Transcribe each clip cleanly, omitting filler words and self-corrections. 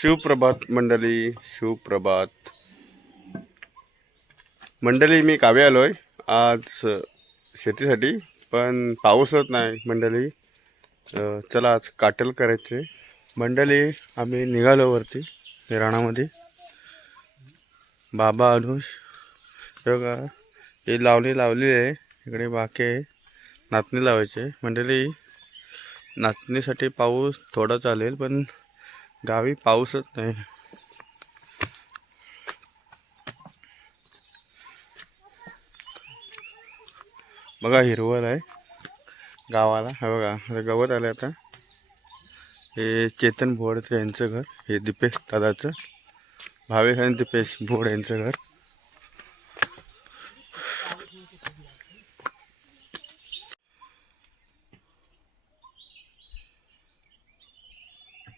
शिवप्रभात मंडळी, शिवप्रभात मंडळी. मी गावी आलोय आज शेतीसाठी, पण पाऊसच नाही मंडळी. चला आज काटल करायचे मंडळी. आम्ही निघालो वरती रानामध्ये. बाबा अनुष हे बघा, हे लावली आहे इकडे. बाकी आहे नाचणी लावायचे मंडळी. नाचणीसाठी पाऊस थोडा चालेल, पण गावी पाऊसच नाही. बघा हिरवळ आहे गावाला. हे बघा आता गवत आलं. आता हे चेतन भोड यांचं घर, हे दीपेश दादाचं, भावेश आणि दीपेश भोड यांचं घर.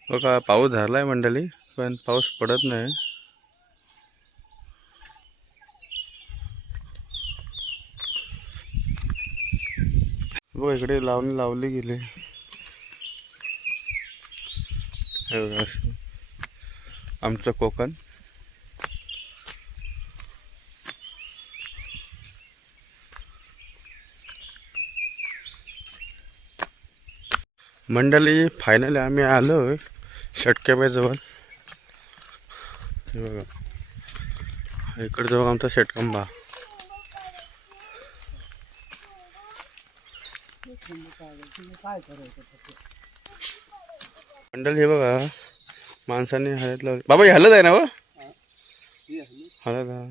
बघा पाऊस झालाय मंडळी, पण पाऊस पडत नाही. बघा इकडे लावली गेली. हे बघा आमचं कोकण. मंडळी फायनली आम्ही आलोय षटक्याबाईजवळ. हे बघा इकडे जवळ आमचा शेटकंबा. मंडळी हे बघा माणसाने हळद लावली. बाबा ही हळद आहे ना? व हळद, हा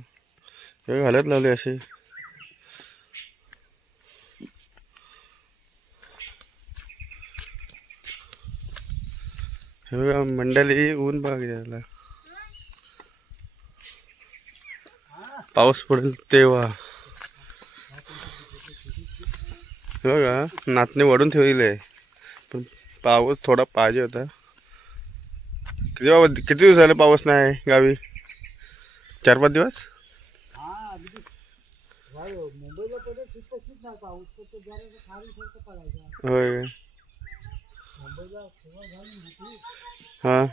हे हळद लावली अशी. हे बघा मंडळी ऊन बघा गेला. पाऊस पडेल तेव्हा. हे बघा नाचणी वाढून ठेवलेली आहे, पण पाऊस थोडा पाहिजे होता. किती दिवस झाले पाऊस नाही गावी? 4-5 दिवस. होय. हा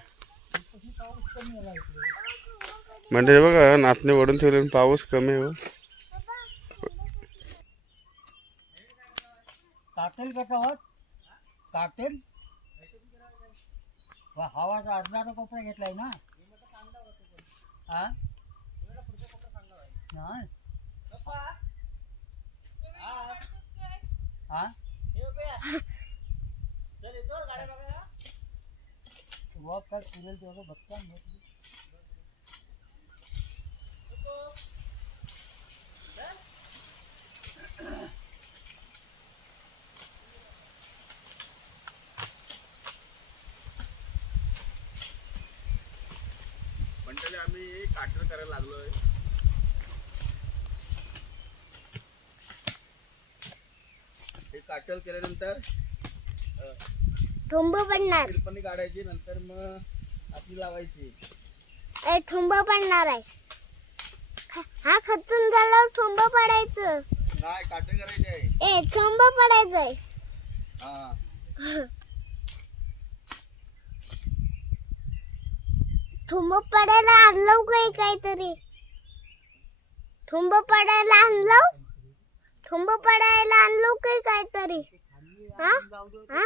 म्हणजे बघा नाचणी वाढून ठेवले, पाऊस कमी हो. काटेल कसा काटेल हवाचा अर्धा कोपरा घेतलाय ना. हा हा काय पुरेल तेवढं बघता. मंडळी आम्ही काटर करायला लागलोय. हे काटल केल्यानंतर ठुंब पडणार. पण काढायची, नंतर मग आपली लावायची. ठुंब पडणार आहे. हा खतून झाल्यावर ठुंब पडायचं नाही, काटे करायचे आहे. ठुंब पडायचंय. हा ठुंब पडायला आणलं काही काहीतरी. ठुंब पडायला आणलं. ठुंब पडायला आणलं काही काहीतरी. हा हा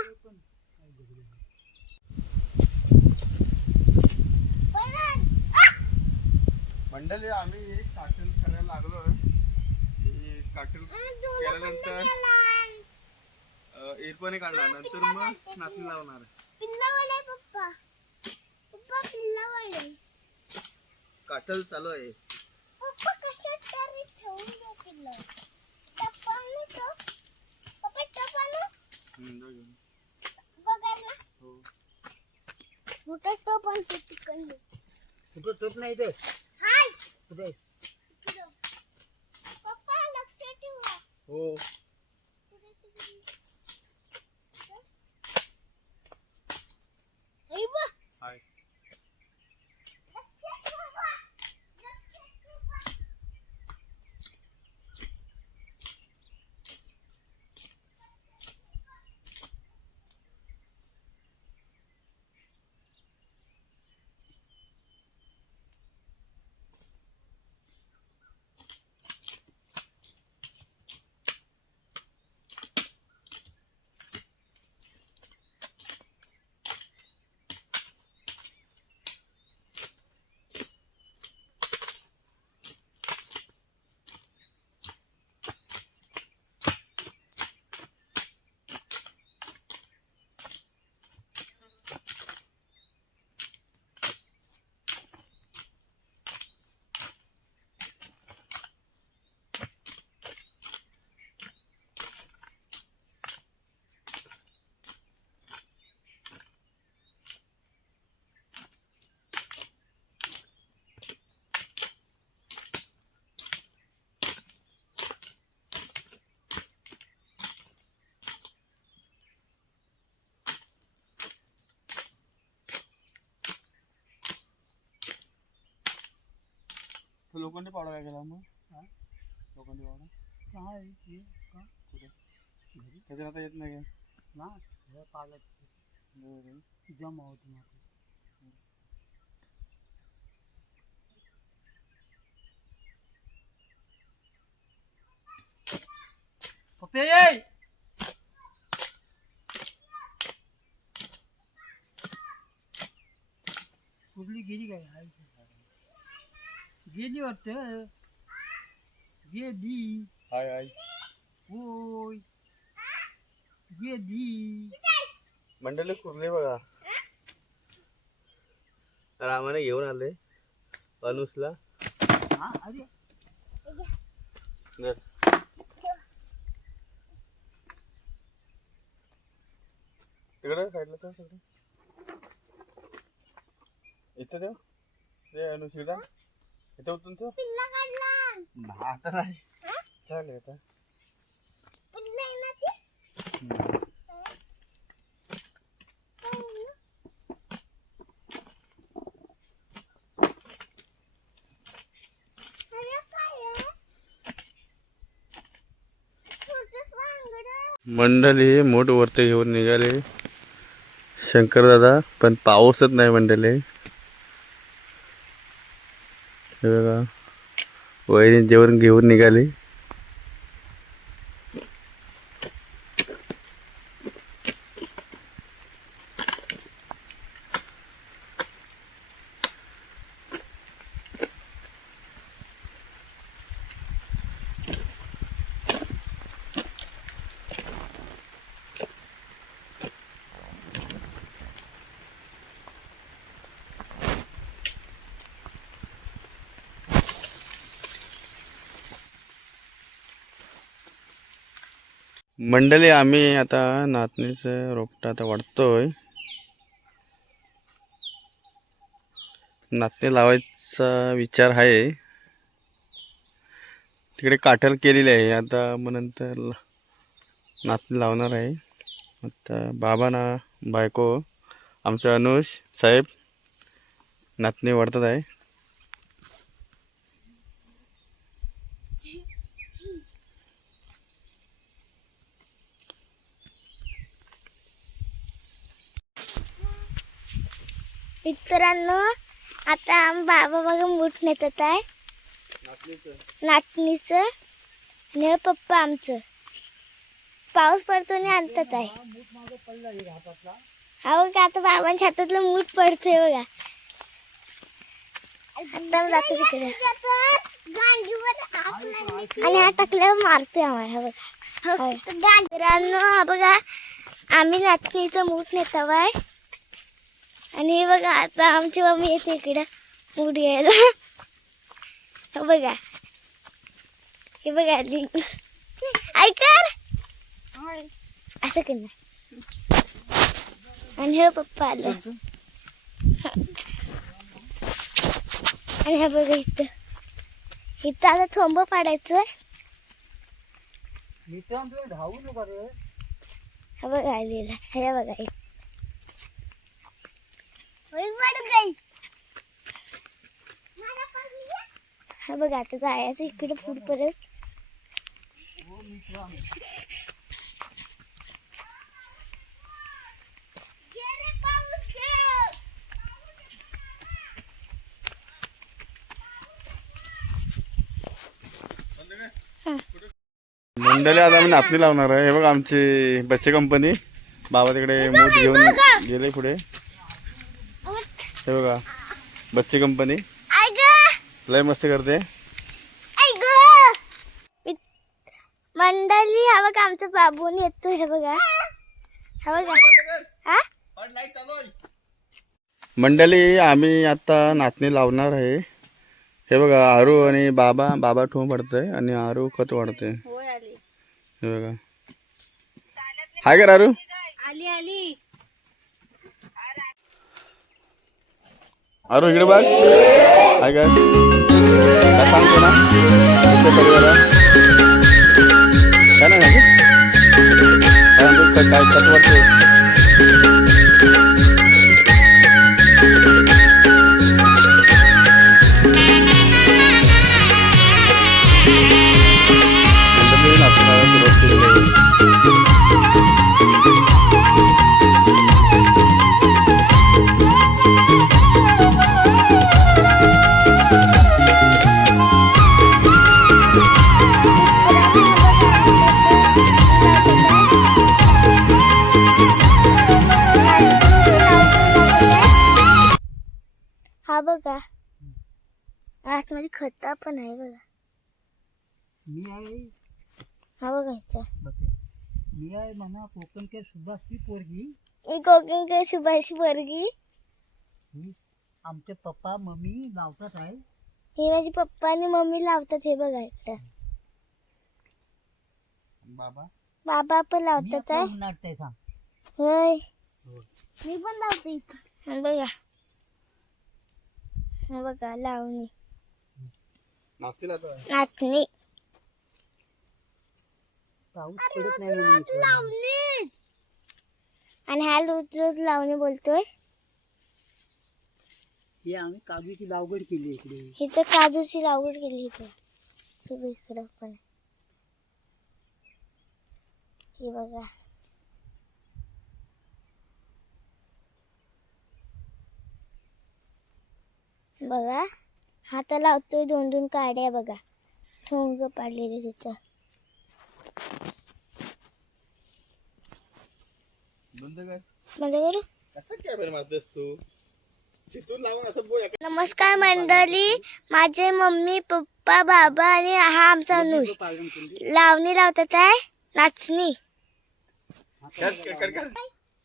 मंडळी आम्ही काटल करायला लागलोय. काटल केल्यानंतर एरपणे काढणार, नंतर मग नाचणी लावणार. पिल्लावाले पप्पा. पप्पा पिल्लावाले. काटल चालू आहे. पप्पा कशात तरी ठेवून देतील. टप्पाने तो पप्पा टप्पाने बघा ना. हो मोठा टप आणि तिकडे कुठं टोप नाही ते. हाय कुठे पप्पा लक्ष ठेवा. हो हे बघ. हाय. लक्ष ठेवा. लक्ष ठेवा. लोखंडी पावडा काय केला मग? लोखंडी पावडा काय हे का? कुठे त्याच्यात आता येत नाही ना हे पालक काय? जमा होती माती. पप्पे ये. कुठली गेली काय हाय गेली वाटतं गेली हाय हाय होय गेली मंडळी कुर्ले बघा रामाने घेऊन आले अनुसला. हा अरे धर. तिकडे साईडला चल तिकडे इथं देव ते अनुस इकडं इथं उतरून ठेव. पिल्ला काढला आता नाही चालेल आता पिल्ला आहे ना ते अरे काय आहे? छोटंसं वांगड आहे. मंडळी मोठ वरती घेऊन निघाले शंकर दादा पण पाऊसच नाही मंडळी. हे बघा वहिनी जेवण घेऊन निघाली. मंडळी आम्ही आता नाचणीचं रोपटं आता वाढतोय. नाचणी लावायचा विचार आहे. तिकडे काठर केलेली आहे आता मग नंतर नाचणी लावणार आहे. आता बाबा ना बायको आमचं अनुष साहेब नाचणी वाढतात आहे. मित्रांनो आता बाबा बघा मूठ नेतात आहे नाचणीचं आणि हे पप्पा आमचं पाऊस पडतो आणि आणतात आहे. हा बघा आता बाबांच्या हातातलं मूठ पडतोय बघा. आता जातो तिकडे आणि हा टाकल्यावर मारतोय आम्हाला. मित्रांनो हा बघा आम्ही नाचणीचं मूठ नेतो आहे आणि हे बघा आता आमची मम्मी येते इकडं मूठ घ्यायला. हे बघा हे बघा ऐकर असं करणार आणि हे पप्पा आलं आणि हे बघा इथं इथं आता थोंब पाडायचं. मित्रांनो धावू नका रे. हा बघा आलेला हे बघा हा बघा आता जायचं इकडे पुढ परत. मंडळी आज आम्ही नाचणी लावणार आहे. हे बघा आमची बच्चे कंपनी बाबा तिकडे मूठ घेऊन गेले पुढे. हे बघा बच्चे कंपनी लय मस्त करते. मंडळी हा बघा आमचा बाबून येतो. हे बघा हा बघा हा मंडळी आम्ही आता नाचणी लावणार आहे. हे बघा आरू आणि बाबा ठोंब पडतंय आणि आरू खत वाढते. हे बघा हाय कर आरू आली आली आरू इकडे बघ हाय कर काय सांगतो ना परिवारा काय नाही काय खत वाढते. बघा आतमध्ये खता पण आहे बघा. मी आहे हा बघा इथं. बघे मी आहे म्हणा कोकणकर सुभाषची पोरगी. मी कोकणकर सुभाषची पोरगी. ही आमचे पप्पा मम्मी लावतात आहे. हे माझे पप्पा आणि मम्मी लावतात हे बघा इथं. बाबा बाबा पण मी लावतात आता आहे. उन्हाळते सांग. होय हो. मी पण लावते इथं. हा बघा हा बघा लावणी नाचतील आता. नाचणी. पाऊस पडत नाही म्हणून इकडे. आणि हा रोज रोज लावणी बोलतोय. हे आम्ही काजूची लागवड केली इकडे. इथं काजूची लागवड केली इकडे. इकडं पण हे बघा. बघा हा तर लावतोय 2-2 काड्या बघा. ठोंग पाडलेले तिथं. बंद कर. बंद करू. कसं कॅमेरा मारतेस तू? तिथून लावून असं बोल. नमस्कार मंडळी. माझे मम्मी पप्पा बाबा आणि हा आमचा अनुष पालन केली. लावणी लावतात आहे. नाचणी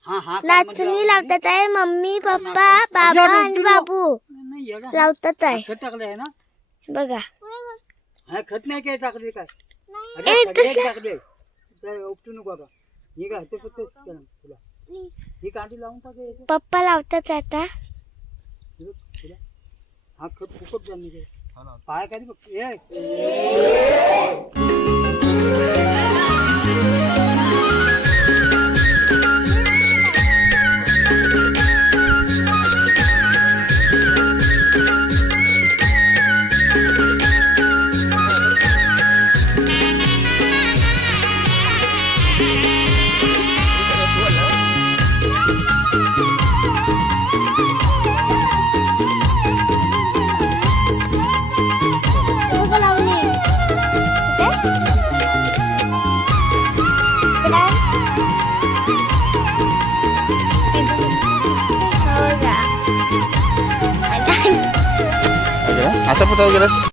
हा हा नाचणी लावतात आहे. मम्मी पप्पा बाबा आणि बाबू नाही येडा. लावतात आहे खत टाकलं आहे ना. बघा. हा खत नाही काय टाकले काय. ए, अरे सगळे तसलं- टाकले. काय उपटू नको आता. हे काय ते फक्त केलं तुला. ही कांडी लावून टाक. पप्पा लावतात आता. हा खत फुकट जाणे पाय खाली बघ. ए बघा लावणी. आता पता गेला.